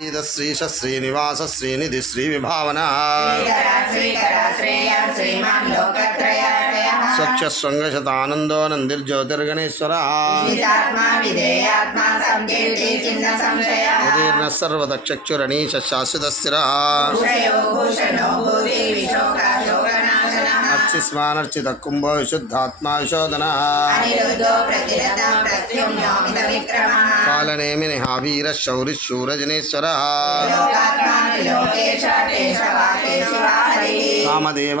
శ్రీధ శ్రీనివాస శ్రీనిధి శ్రీ విభావన స్వచ్ఛస్వంగశతానందో నందిర్జ్యోతిర్గణేశ్వర ఉదీర్ణ సర్వదక్షక్షురణీశ శాశ్వత స్థిర అర్చిస్మానర్చిత కుంభో విశుద్ధాత్మా విశోదన అనిరుద్ధో ప్రతిరథ ప్రత్యుమ్నోమిత విక్రమః కాలనేమి నిహావీర శౌరి శూరజనేశ్వర లోకాత్మా లోకేశ కేశవా కేశవా హరి కామదేవ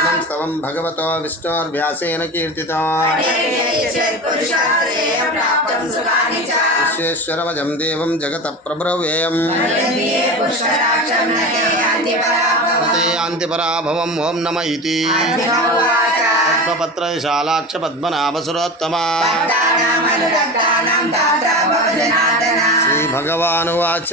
ఇదం స్తవం భగవతో విష్ణోర్వ్యాసేన కీర్తితం. విశ్వేశ్వరమజం దేవం జగత ప్రభ్రవేయం. అంతిపరాభవం ఓం నమ ఇది పద్మపత్ర విశాలాక్ష పద్మనాభసురోత్తమా. శ్రీ భగవానువాచ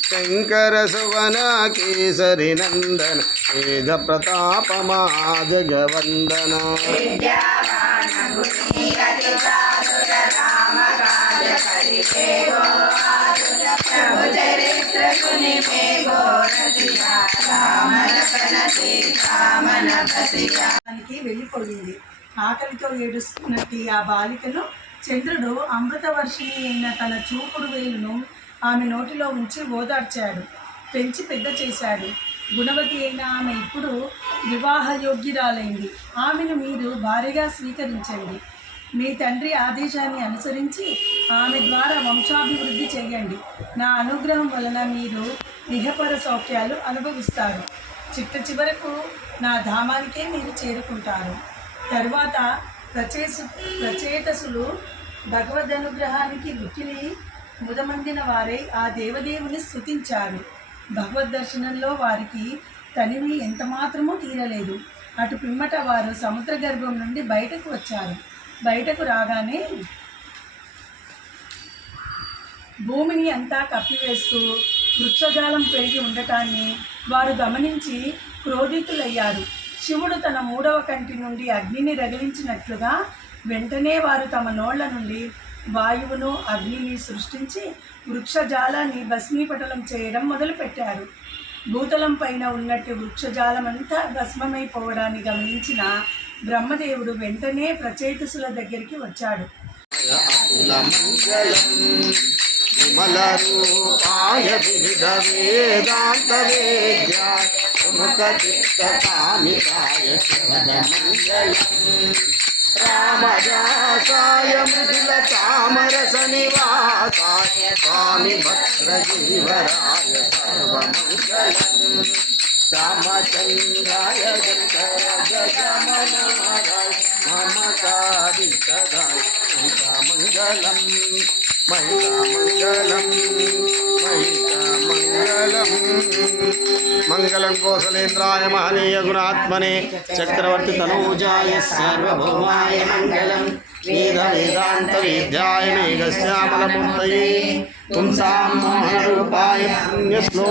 శంకర సువన కేసరి నందన వేద ప్రతాపమా జగవందన వెళ్ళిపోయింది. ఆకలితో ఏడుస్తున్నట్టు ఆ బాలికను చంద్రుడు అమృతవర్షిణి అయిన తన చూపుడు వేలును ఆమె నోటిలో ఉంచి ఓదార్చాడు. పెంచి పెద్ద చేశాడు. గుణవతి అయిన ఆమె ఇప్పుడు వివాహయోగ్యురాలైంది. ఆమెను మీరు భారీగా స్వీకరించండి. మీ తండ్రి ఆదేశాన్ని అనుసరించి ఆమె ద్వారా వంశాభివృద్ధి చేయండి. నా అనుగ్రహం వలన మీరు నిహపర సౌఖ్యాలు అనుభవిస్తారు. చిట్ట చివరకు నా ధామానికే మీరు చేరుకుంటారు. తరువాత ప్రచేసు ప్రచేతసులు భగవద్ అనుగ్రహానికి వృత్తిని ముదమందిన వారై ఆ దేవదేవుని స్థుతించారు భగవద్ దర్శనంలో వారికి తనివి ఎంత మాత్రమూ తీరలేదు. అటు పిమ్మట వారు సముద్ర గర్భం నుండి బయటకు వచ్చారు. బయటకు రాగానే భూమిని అంతా కప్పివేస్తూ వృక్షజాలం పెరిగి ఉండటాన్ని వారు గమనించి క్రోధితులయ్యారు. శివుడు తన మూడవ కంటి నుండి అగ్నిని రగిలించినట్లుగా వెంటనే వారు తమ నోళ్ళ నుండి వాయువును అగ్నిని సృష్టించి వృక్షజాలాన్ని భస్మీపటలం చేయడం మొదలుపెట్టారు. భూతలం పైన ఉన్నట్టు వృక్షజాలమంతా భస్మమైపోవడాన్ని గమనించిన బ్రహ్మదేవుడు వెంటనే ప్రచేతసుల దగ్గరికి వచ్చాడు. విమల రూపాయ వివిధ వేదాంత వేద్యాయ సుముఖ చిత్త కామితాయ రామదాసాయ మృదుల తామరస నివాసాయ స్వామి భద్రజీవరాయ సర్వమంగళం రామచంద్రాయ గజమనారాయ మమతాది సదాయ మహితామంగళం మహితామంగళం మంగళం కోసలేంద్రాయ మహనీయ గుణాత్మనే చక్రవర్తి తనూజాయ సార్వభౌమాయ మంగళం వేద వేదాంత విద్యాయ మేఘశ్యామలమూర్తయే పుంసాం మోహన రూపాయ పుణ్యశ్లో